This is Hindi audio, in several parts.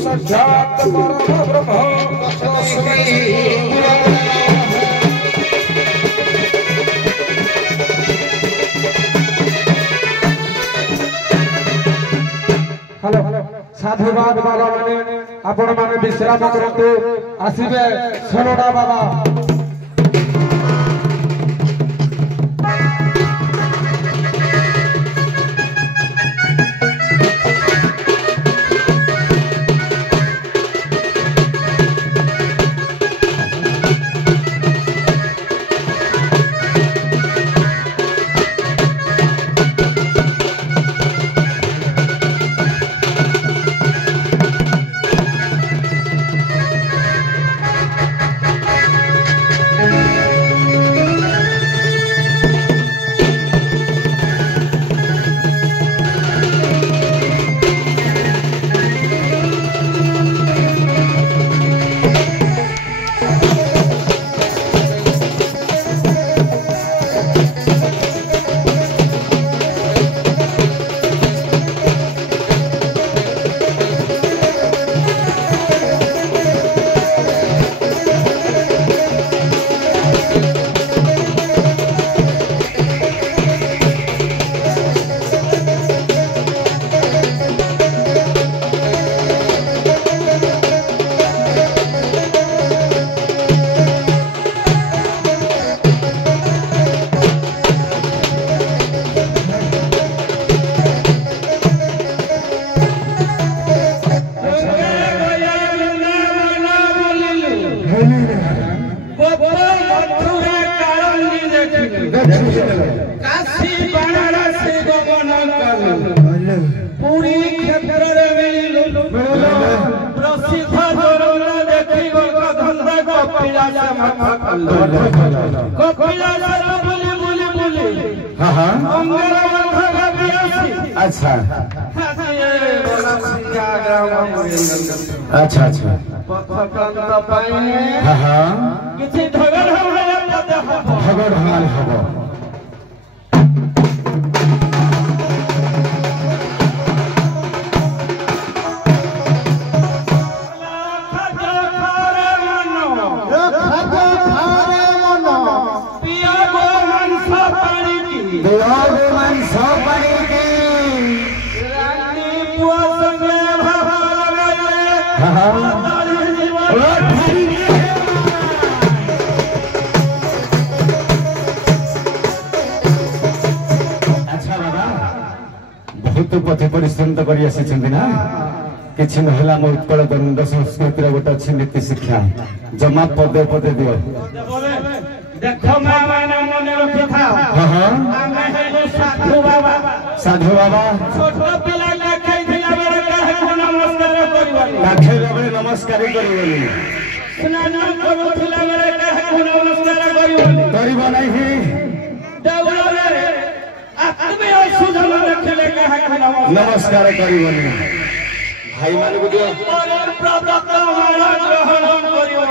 साक्षात् परम ब्रह्म हेलो साधुवाद बाबा माने आपण माने विश्राम करते आसीबे सोलोडा बाबा काशी बनारस गमन पूरी क्षेत्र प्रसिद्ध अच्छा अच्छा अच्छा खबर हाल खबर बहुत पथ परिश्रम तो कर किसी ना मो उत्कल दंड संस्कृति गोटे अच्छी नीति शिक्षा जमा पदे पदे दियो साधु बाबा नमस्कार नमस्कार करिवनी भाई मान को दियो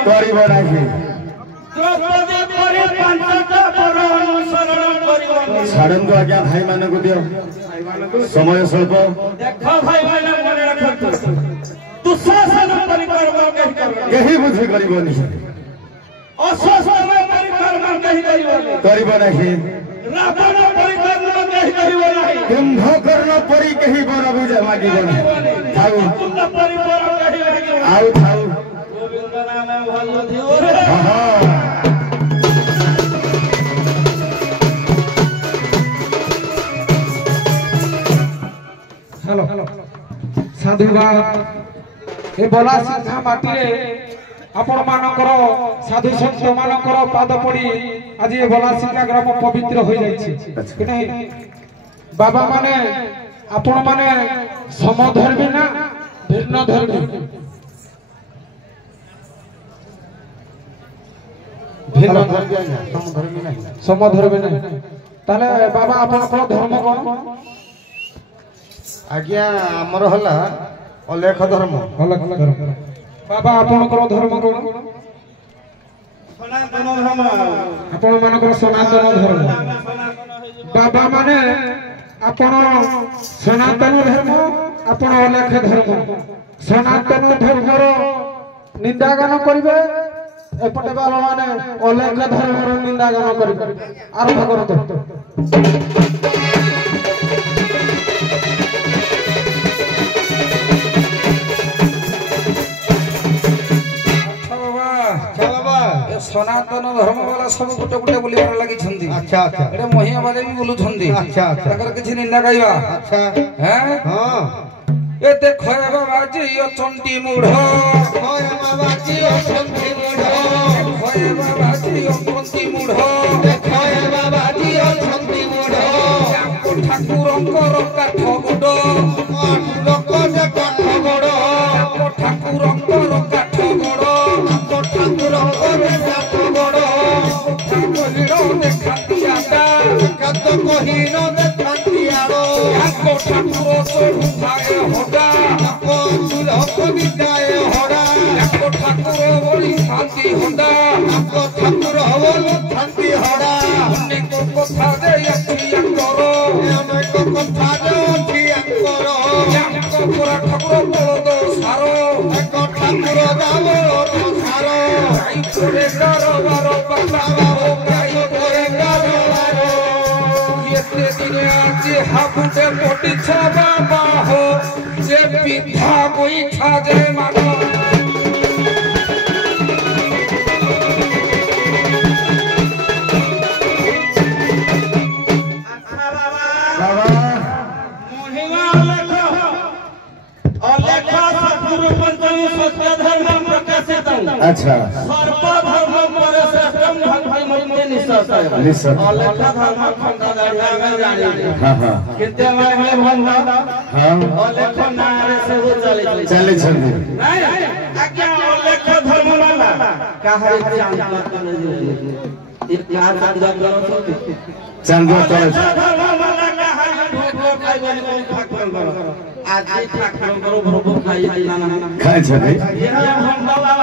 करिव नाही द्रौपदी परे पांचटा पर अनुसरण करिवनी छाड़न तो आज्ञा भाई मान को दियो समय स्वल्प देखो भाई मान मन रखतो दुशासन परिकर्म कहि बुझि करिवनी अशासन परिकर्म कहि करिवनी करिव नाही रावण परिकर्म कहि करिव नाही कुंभकर्ण परि कहि बर बुझे मागी बने थाउ कुंभ परि बर कहि आउ थाउ गोविंद नाम भल दियो रे हेलो साधुवाद ए बोला सिंहा माटी रे आपण मानकर साधु संत मानकर पाद पड़ी आज ये बोला सिंहा ग्राम पवित्र हो जाइछि कि नहीं बाबा माने आपण माने समधर्मी ना भिन्न धर्मी ଭିନ୍ନ ଧର୍ମୀ ଆଜ୍ଞା ସମଧର୍ମୀ ନାହିଁ ସମଧର୍ମୀ ନାହିଁ ତାହେଲେ ବାବା ଆପଣଙ୍କର ଧର୍ମ କଣ ଆଜ୍ଞା ଆମର ହେଲା ଅଲେଖ ଧର୍ମ ଅଲେଖ ଧର୍ମ ବାବା ଆପଣଙ୍କର ଧର୍ମ କଣ ସନାତନ ଧର୍ମ ଆପଣ ମାନଙ୍କର ସନାତନ ଧର୍ମ ବାବା ମାନେ ଆପଣ ସନାତନ ଧର୍ମ ଆପଣ ଅଲେଖ ଧର୍ମ ସନାତନ ଧର୍ମର ନିନ୍ଦାଗାନ କରିବେ ଏପଟେ ବାବା ମାନେ ଅଲେଖ ଧର୍ମର ନିନ୍ଦାଗାନ କରିବେ ଆରମ୍ଭ କରନ୍ତୁ सनातन धर्म वाला सब गोटे गोटे बोलिबार लागिछंदी अच्छा अच्छा एटा महिया वाले भी बोलुछंदी अच्छा अच्छा ताकर किछि निंदा गाइबा अच्छा हैं हां ए देखो ए बाबाजी यो चंडी मूढ़ होय बाबाजी ओ चंडी मूढ़ होय बाबाजी यो चंडी मूढ़ देखो ए बाबाजी ओ चंडी मूढ़ ठाकुरंकर काठ गोड़ लोक जे काठ गोड़ ठाकुरंकर काठ गोड़ ठाकुरंकर काठ गोड़ कहिरो देखातियाटा कत कहिनो देखातियारो याको ठाकुर चढ़ु भाए होडा को चुलक बिदाय होड़ा याको ठाकुर बोली शांति होडा को ठाकुर बोली शांति होड़ा अनेक कथा दे अखिया करो अनेक कथा दे अखिया करो याको पूरा ठाकुर बोलो सारो एको ठाकुर दावो सारो आई करे कारोबार पतावा आई करे कारोबार एते दिने आज हाबुटे मोटी छाबा बाहो जे पिठा गोईठा जे मानो अच्छा सर्व धर्म परश्रेष्ठम धर्म निश्चय निश्चय अलेख धर्म खंडा जानिया जानि हां हां केते माने भंग हां अलेख नारे से हो चले छंदी नहीं आज्ञा अलेख धर्म वाला काहे जानता एक यार संगत करो चांदो तले धर्म वाला काहे ढोको खाइ बनि ठाकुर करो आज ठाकुर करो भोग खाइ ना खाइ छथि ये हम बाबा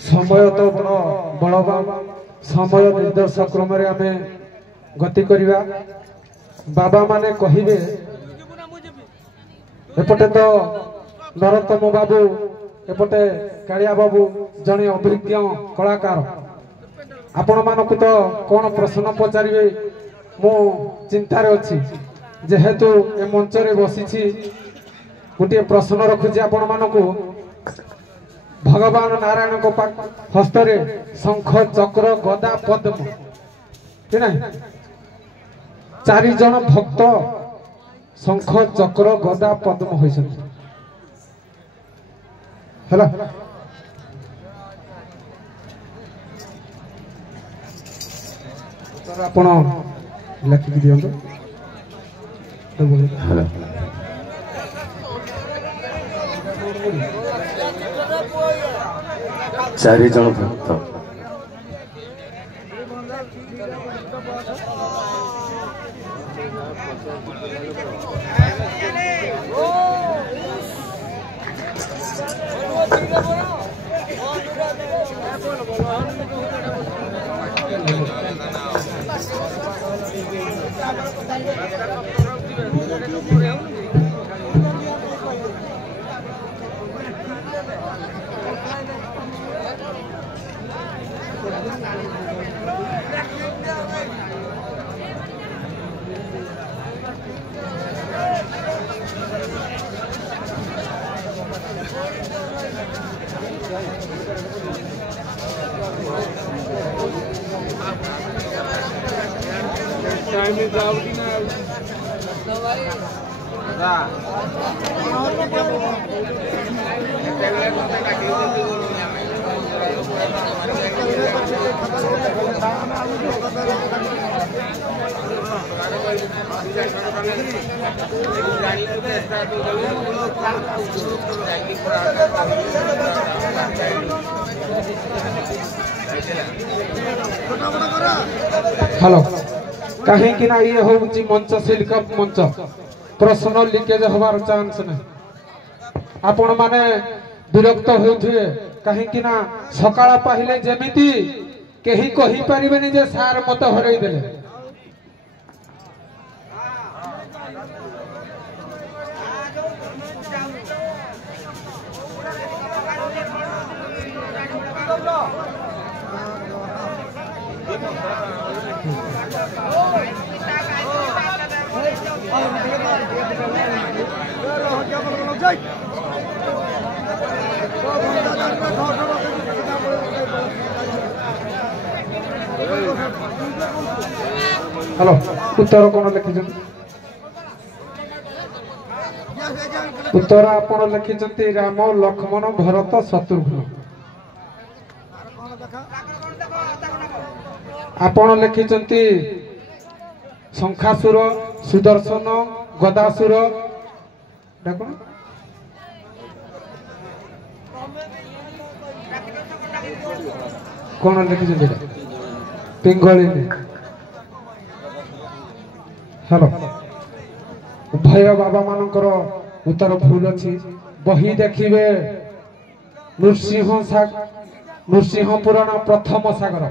समय तो बलवान समय निर्देश क्रम आम गति करवा बाबा माने कहिबे एपटे तो नरोत्तम बाबू एपटे कालिया बाबू जने अभिज्ञ कलाकार आपण मानक तो कौन प्रश्न पचारे मु चिंतार अच्छी जेहेतु ए मंच रे बसी गोटे प्रश्न रखुची आपण मानक भगवान नारायण को हस्तरे शंख चक्र गदा पद्म कि नहीं चारि जन भक्त शंख चक्र गदा पद्म होइछथि हैला तर आपण लिखि दियंतो हेलो चारि जन भक्त टाइम में जाओगी ना हेलो कहीं ना ये हूँ मंच सिल्क मंच प्रश्न लिकेज हबार चांस नहीं आपण माने विरक्त होउथिए कहीं ना सकाळ पहिले जेमिति केही कहि परिबेनी जे सार मत हरई देले हेलो उत्तर कौन लिखिछन उत्तर आपण लिखिछन्ती राम लक्ष्मण भरत शत्रुघ्न आपण लिखिछन्ती शंखासुर सुदर्शन गदासुर देखो कौन लिखिछन्ती पिंगली हेलो उभय बाबा मानकर उत्तर भूल अच्छी बही देखिए नृसिंह पुराण प्रथम सागर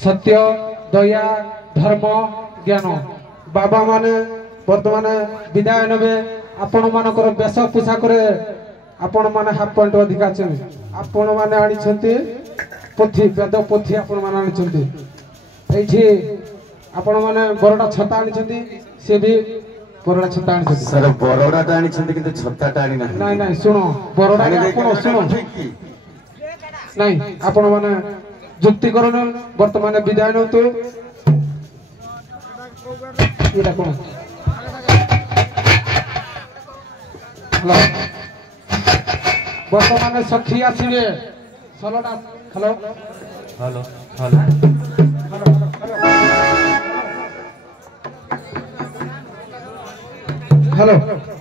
सत्य दया धर्म ज्ञान बाबा माने वर्तमान विदाय ने आपण मानकर बेश पोशाक आपण माने हाफ पॉइंट अधिका आपण माने आनी पोथी वेद पोथी आपण माने आनी एठी आपण माने बरडा छता आनी से भी बरडा छता आनी सर बरडा ता आनी किंतु छता ता आनी नहीं नहीं सुनो बरडा आपण सुनो नहीं आपण माने जुक्ति करन वर्तमान विदाय न तो एटा कोन हेलो वर्तमान सखी आसीबे सलोटा हेलो हेलो हेलो हेलो